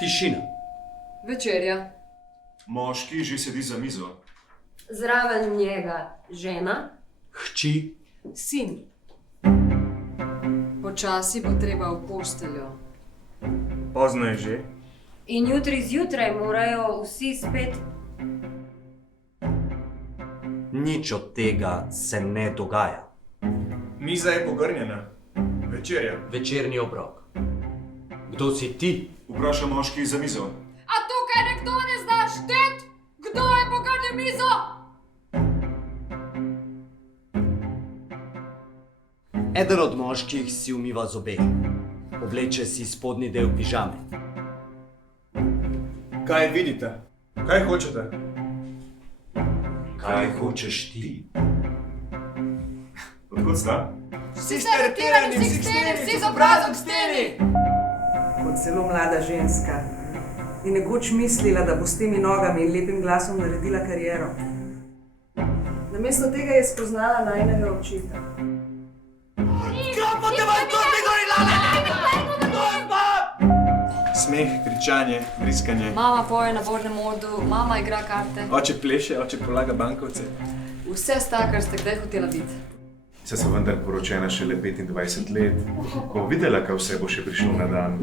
Tišina. Večerja. Moški že sedi za mizo. Zraven njega žena. Hči. Sin. Počasi bo treba v posteljo. Pozno je že. In jutri zjutraj morajo vsi spet. Nič od tega se ne dogaja. Miza je pogrnjena. Večerja. Večerni obrok. Kdo si ti? Vpraša moški za mizo. A tukaj nekdo ne zna štet? Kdo je pogrnil mizo? Eden od moških si umiva zobe. Obleče si spodnji del pižame. Kaj vidite? Kaj hočete? Kaj hočeš ti? Odkot sta? Vsi ste aretirani, vsi k steni, vsi z obrazom k steni! Kot zelo mlada ženska. In nekoč mislila, da bo s temi nogami in lepim glasom naredila kariero. Namesto tega je spoznala najinega očeta. Smeh, kričanje, vriskanje. Mama poje na bornem ordu, mama igra karte. Oče pleše, oče polaga bankovce. Vse sta, kar ste kdaj hotela biti. Se so vendar poročena šele 25 let. Bo videla, kaj vse bo še prišlo na dan.